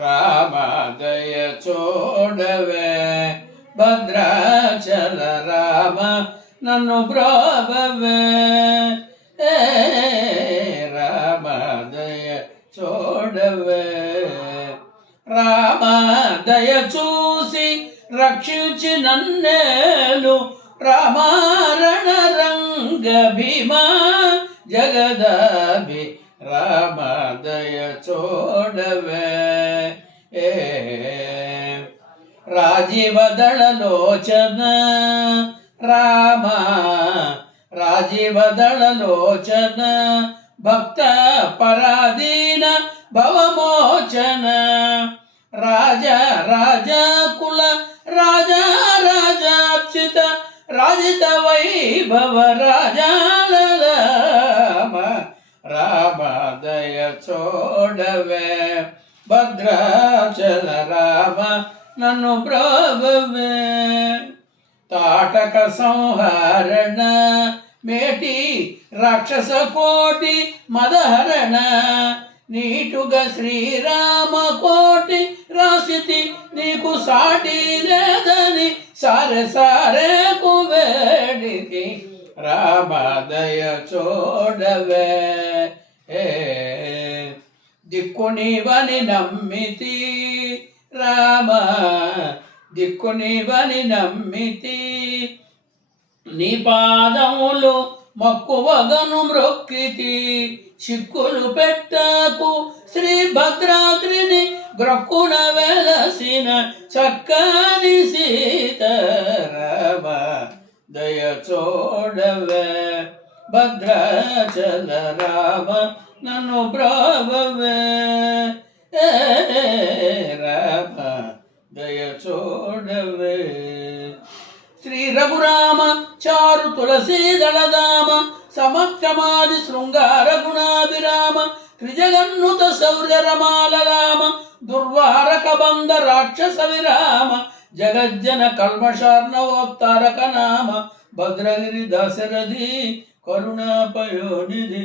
రామదయ చూడవే భద్రాచల రామ నన్ను బ్రోబవే రామాదయ రామదయ చూడవే రామదయ చూసి రక్షించి నన్నేలు రామారణ రంగ భీమా జగదాభి రామదయ చూడవే. రాజీవదళలోచన రామ రాజీవదళలోచన భక్త పరాధీన భవమోచన రాజ రాజా కుల రాజా రాజాప్సిత రాజిత వైభవ రాజా రామ రామ దయ చూడవే. భద్రాచల రామ నన్ను ప్రభువే. తాటక సంహరణ మేటి రాక్షస కోటి మదహరణ నీటుగా శ్రీరామ కోటి రాసితి నీకు సాటి లేదని సారే సారే కువేడికి రామదయ చూడవే. ఏ దిక్కునివని నమ్మితి రామ దిక్కునివని నమ్మితి. నీ పాదములు మక్కువగను మ్రొక్కితి చిక్కులు పెట్టకు శ్రీ భద్రాద్రిని గ్రక్కున వెలసిన చక్కని సీతారామ దయ చూడవే. భద్రాచల రామ నన్ను బ్రావవే రామ దయ చూడవే. శ్రీ రఘురామ చారు తులసీ దళదామ సమక్షమాది శృంగార గుణాభిరామ త్రిజగన్నుత శౌర్య రమాల రామ దుర్వారక బంధ రాక్షస విరామ జగజ్జన కల్మషార్ణవోత్తారక నామ భద్రగిరి దశరథి కరుణాపయోనిధి.